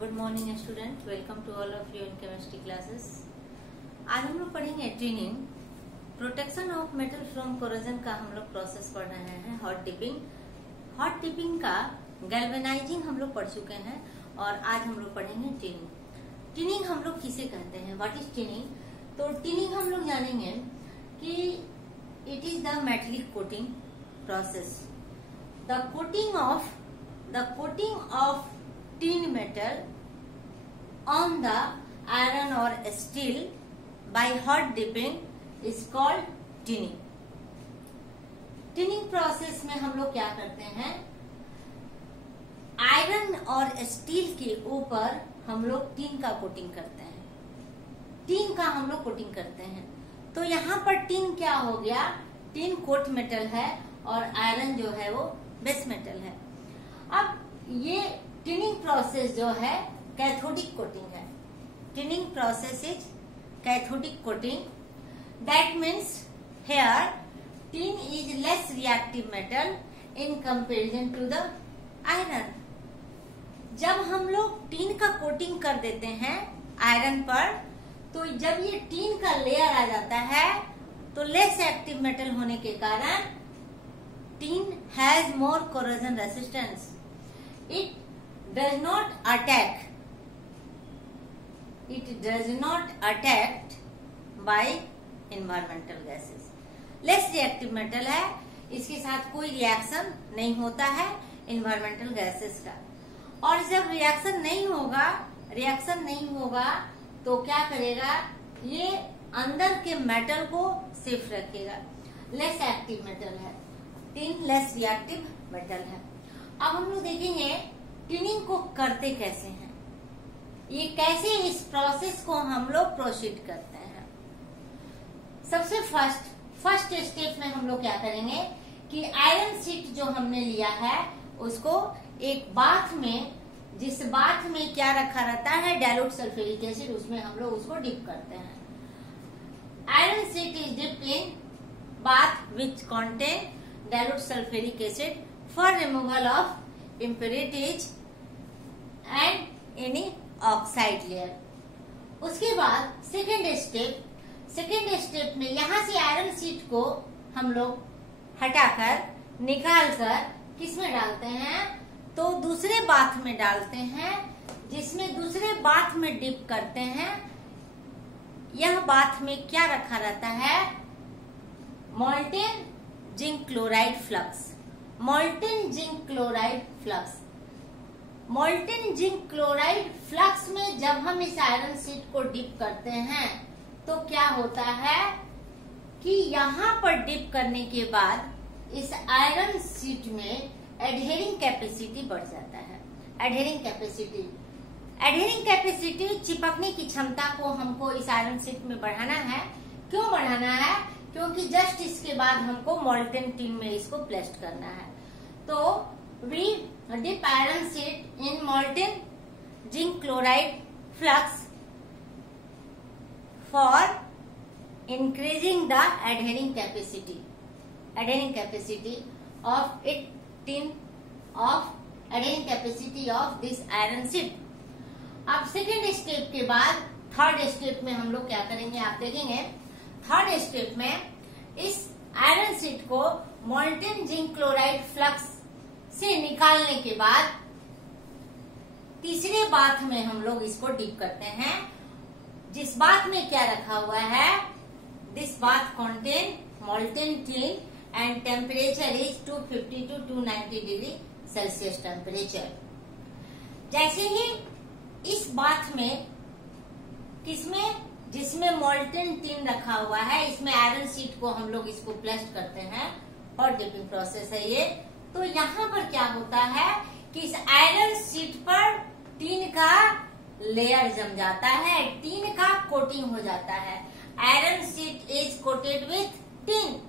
Good morning student, welcome to all of you in chemistry classes. आज हम लोग पढ़ेंगे tinning, protection of metal from corrosion का हम लोग प्रोसेस पढ़ रहे हैं। हॉट डिपिंग का गैल्वेनाइजिंग हम लोग पढ़ चुके हैं और आज हम लोग पढ़ेंगे टिनिंग। टिनिंग हम लोग किसे कहते हैं, व्हाट इज टिनिंग? तो टिनिंग हम लोग जानेंगे कि it is the metallic coating process, the coating of tin metal on the iron or steel by hot dipping is called tinning. Tinning process में हम लोग क्या करते हैं, आयरन और स्टील के ऊपर हम लोग टिन का कोटिंग करते हैं। टिन का हम लोग कोटिंग करते हैं। तो यहाँ पर टिन क्या हो गया, टिन कोट मेटल है और आयरन जो है वो बेस मेटल है। अब ये टिनिंग प्रोसेस जो है कैथोडिक कोटिंग है। Tinning process is cathodic coating, that means here tin is less reactive metal in comparison to the iron. जब हम लोग टिन का कोटिंग कर देते हैं आयरन पर, तो जब ये टिन का लेयर आ जाता है तो लेस एक्टिव मेटल होने के कारण tin has more corrosion resistance. It does not attack by environmental gases. Less reactive metal है, इसके साथ कोई रिएक्शन नहीं होता है environmental gases का। और जब रिएक्शन नहीं होगा तो क्या करेगा, ये अंदर के मेटल को सेफ रखेगा। लेस एक्टिव मेटल है, टिन लेस रिएक्टिव मेटल है। अब हम लोग देखेंगे टिनिंग को करते कैसे हैं, ये कैसे इस प्रोसेस को हम लोग प्रोसीड करते हैं। सबसे फर्स्ट स्टेप में हम लोग क्या करेंगे कि आयरन शीट जो हमने लिया है उसको एक बाथ में, जिस बाथ में क्या रखा रहता है, डाइल्यूट सल्फ्यूरिक एसिड, उसमें हम लोग उसको डिप करते हैं। Iron sheet is dipped in bath which contain dilute sulphuric acid for removal of impurities and any oxide layer। उसके बाद सेकेंड स्टेप में यहाँ से आयरन शीट को हम लोग हटाकर निकालकर किस में डालते हैं, तो दूसरे बाथ में डालते हैं, जिसमें दूसरे बाथ में डिप करते हैं। यह बाथ में क्या रखा रहता है, molten zinc chloride flux. Molten zinc chloride flux में जब हम इस आयरन शीट को डिप करते हैं तो क्या होता है कि यहाँ पर डिप करने के बाद इस आयरन शीट में एडहेरिंग कैपेसिटी बढ़ जाता है। एडहेरिंग कैपेसिटी चिपकने की क्षमता को हमको इस आयरन शीट में बढ़ाना है। क्यों बढ़ाना है? क्योंकि जस्ट इसके बाद हमको मोल्टेन टिन में इसको प्लेस्ड करना है। तो we dip iron sheet in molten zinc chloride flux for increasing the adhering capacity of it tin adhering capacity of this iron sheet. अब सेकेंड स्टेप के बाद थर्ड स्टेप में हम लोग क्या करेंगे, आप देखेंगे थर्ड स्टेप में इस आयरन शीट को मोल्टेन जिंक क्लोराइड फ्लक्स से निकालने के बाद तीसरे बाथ में हम लोग इसको डिप करते हैं, जिस बाथ में क्या रखा हुआ है, this bath contain molten tin and temperature is 250 to 290 degree Celsius temperature. जैसे ही इस बाथ में जिसमें मोल्टेन टिन रखा हुआ है, इसमें आयरन शीट को हम लोग इसको प्लेस्ड करते हैं और डिपिंग प्रोसेस है ये। तो यहाँ पर क्या होता है कि इस आयरन शीट पर टिन का लेयर जम जाता है, टिन का कोटिंग हो जाता है। Iron sheet is coated with tin.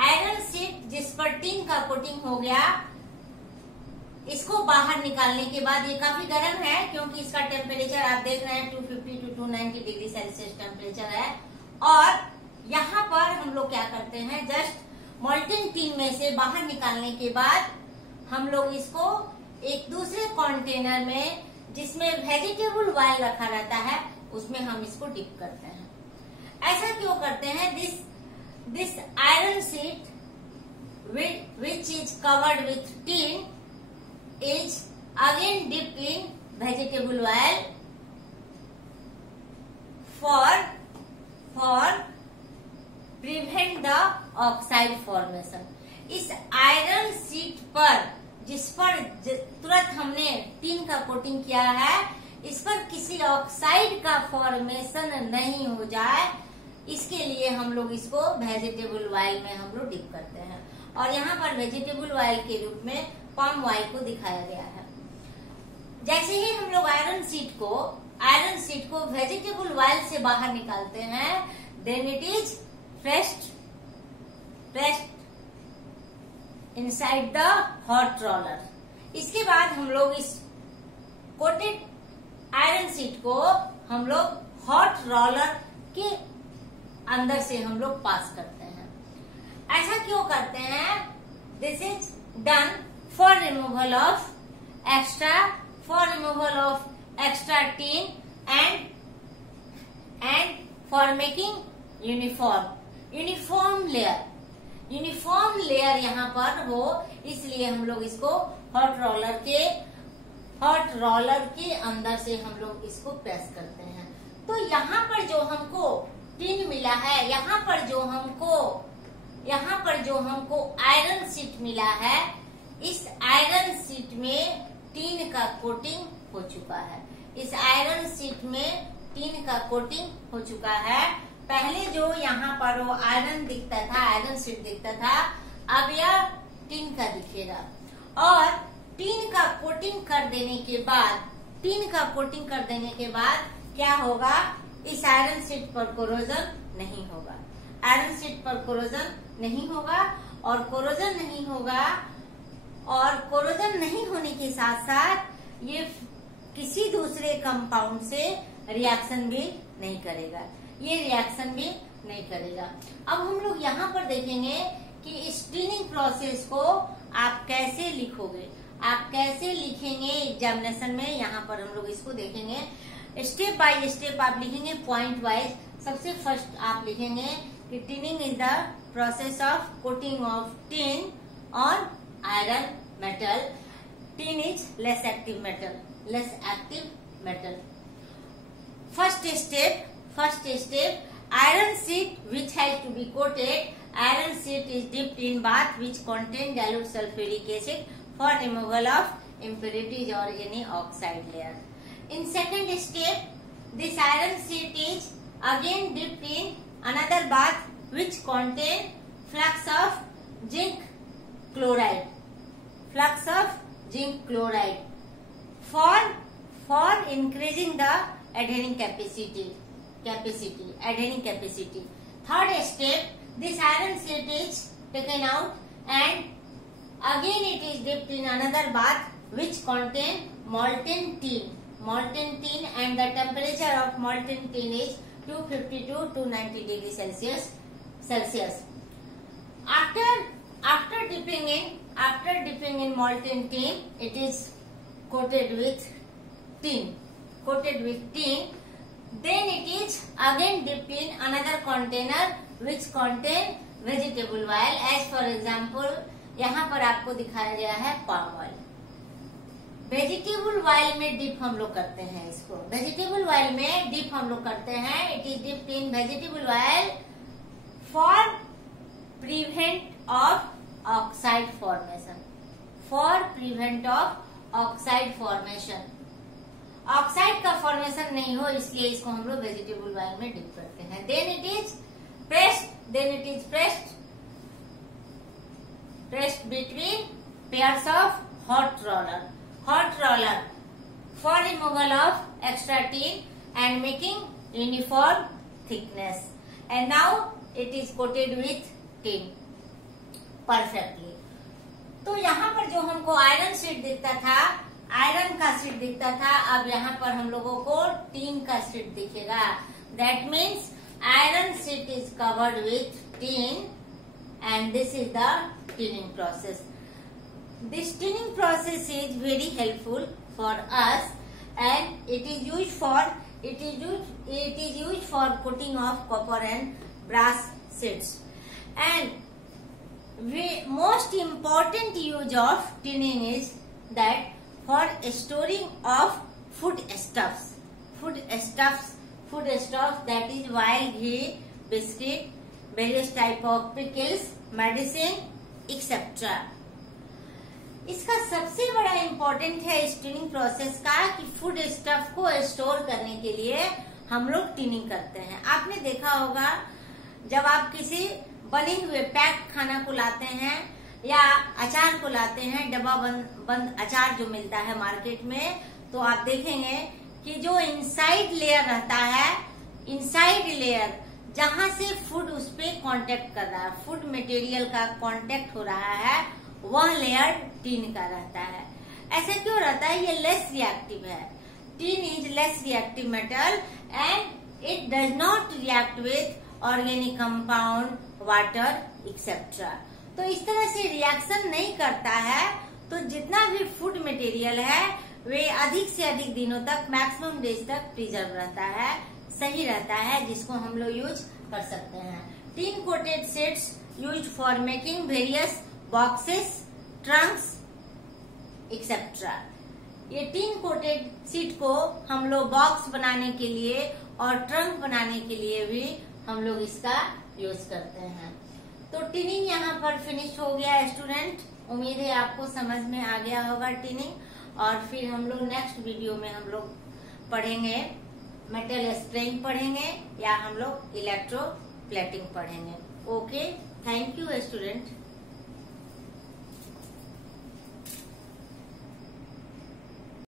Iron sheet जिस पर टिन का कोटिंग हो गया, इसको बाहर निकालने के बाद, ये काफी गर्म है क्योंकि इसका टेम्परेचर आप देख रहे हैं 250 to 290 डिग्री सेल्सियस टेम्परेचर है। और यहाँ पर हम लोग क्या करते हैं, जस्ट मोल्टेन टिन में से बाहर निकालने के बाद हम लोग इसको एक दूसरे कंटेनर में जिसमें वेजिटेबल ऑयल रखा रहता है उसमें हम इसको डिप करते हैं। ऐसा क्यों करते हैं? This iron sheet which is covered with tin is again dipped in vegetable oil for prevent the oxide formation। इस आयरन शीट पर, जिस पर तुरंत हमने टिन का कोटिंग किया है, इस पर किसी ऑक्साइड का फॉर्मेशन नहीं हो जाए, इसके लिए हम लोग इसको वेजिटेबल ऑयल में हम लोग डिप करते हैं। और यहाँ पर वेजिटेबल ऑयल के रूप में पाम ऑयल को दिखाया गया है। जैसे ही हम लोग आयरन शीट को वेजिटेबल ऑयल से बाहर निकालते हैं, then it is pressed inside the hot roller. इसके बाद हम लोग इस कोटेड आयरन शीट को हम लोग हॉट रोलर के अंदर से हम लोग पास करते हैं। ऐसा क्यों करते हैं? This is done for removal of extra tin and for making uniform layer यहाँ पर हो, इसलिए हम लोग इसको हॉट रोलर के अंदर से हम लोग इसको प्रेस करते हैं। तो यहाँ पर जो हमको टिन मिला है, यहाँ पर जो हमको आयरन शीट मिला है, इस आयरन शीट में टिन का कोटिंग हो चुका है। इस आयरन शीट में टिन का कोटिंग हो चुका है। पहले जो यहाँ पर वो आयरन शीट दिखता था, अब यह टिन का दिखेगा। और टिन का कोटिंग कर देने के बाद क्या होगा? इस आयरन शीट पर कोरोजन नहीं होगा। और कोरोजन नहीं होने के साथ साथ ये किसी दूसरे कंपाउंड से रिएक्शन भी नहीं करेगा। अब हम लोग यहाँ पर देखेंगे कि इस टिनिंग प्रोसेस को आप कैसे लिखेंगे एग्जामिनेशन में। यहाँ पर हम लोग इसको देखेंगे स्टेप बाय स्टेप, आप लिखेंगे पॉइंट वाइज। सबसे फर्स्ट आप लिखेंगे कि tinning is the process of coating of tin on iron metal. Tin is less active metal. First step iron sheet which has to be coated. Iron sheet is dipped in bath which contain dilute sulfuric acid for removal of impurities or any oxide layer. In second step, this iron sheet is again dipped in another bath which contain flux of zinc chloride for increasing the adhering capacity. Third step, this iron sheet is taken out and again it is dipped in another bath which contain molten tin, and the temperature of molten tin is 250 to 290 degrees Celsius. After dipping in molten tin, it is coated with tin. Then it is again dipped in another container which contain vegetable oil. As for example, यहाँ पर आपको दिखाया गया है palm oil. Vegetable oil में dip हम लोग करते हैं इसको। It is dipped in vegetable oil for prevent of oxide formation. Oxide का फॉर्मेशन नहीं हो, इसलिए इसको हम लोग वेजिटेबल ऑयल में डिप करते हैं। Then it is pressed between pairs of hot roller for removal of extra tin and making uniform thickness. And now it is coated with tin perfectly. तो यहाँ पर जो हमको आयरन का शीट दिखता था, अब यहाँ पर हम लोगों को टीन का शीट दिखेगा। That means iron sheet is covered with tin and this is the tinning process. This tinning process is very helpful for us and it is used for coating of copper and brass sheets. And most important use of tinning is that for storing of foodstuffs, that is oil, ghee, biscuit, various type of pickles, medicine, etc. इसका सबसे बड़ा important है इस tinning process का कि food stuff को store करने के लिए हम लोग टिनिंग करते हैं। आपने देखा होगा जब आप किसी बने हुए पैक खाना को लाते हैं या अचार को लाते हैं, डब्बा बंद अचार जो मिलता है मार्केट में, तो आप देखेंगे कि जो इनसाइड लेयर रहता है, इनसाइड लेयर जहां से फूड उस पे कांटेक्ट कर रहा है, फूड मटेरियल का कांटेक्ट हो रहा है, वह लेयर टिन का रहता है। ऐसा क्यों रहता है? ये लेस रिएक्टिव है। Tin is less reactive metal and it does not react with organic compound, water etcetera. तो इस तरह से रिएक्शन नहीं करता है, तो जितना भी फूड मटेरियल है वे अधिक से अधिक दिनों तक, मैक्सिमम डेज तक प्रिजर्व रहता है, सही रहता है, जिसको हम लोग यूज कर सकते हैं। Tin coated sheets used for making various boxes, Trunks etcetera. ये टिन कोटेड शीट को हम लोग बॉक्स बनाने के लिए और ट्रंक बनाने के लिए भी हम लोग इसका यूज करते हैं। तो टिनिंग यहाँ पर फिनिश हो गया स्टूडेंट। उम्मीद है आपको समझ में आ गया होगा टिनिंग। और फिर हम लोग नेक्स्ट वीडियो में हम लोग पढ़ेंगे मेटल स्प्रेइंग पढ़ेंगे या हम लोग इलेक्ट्रोप्लेटिंग पढ़ेंगे। Okay, thank you student.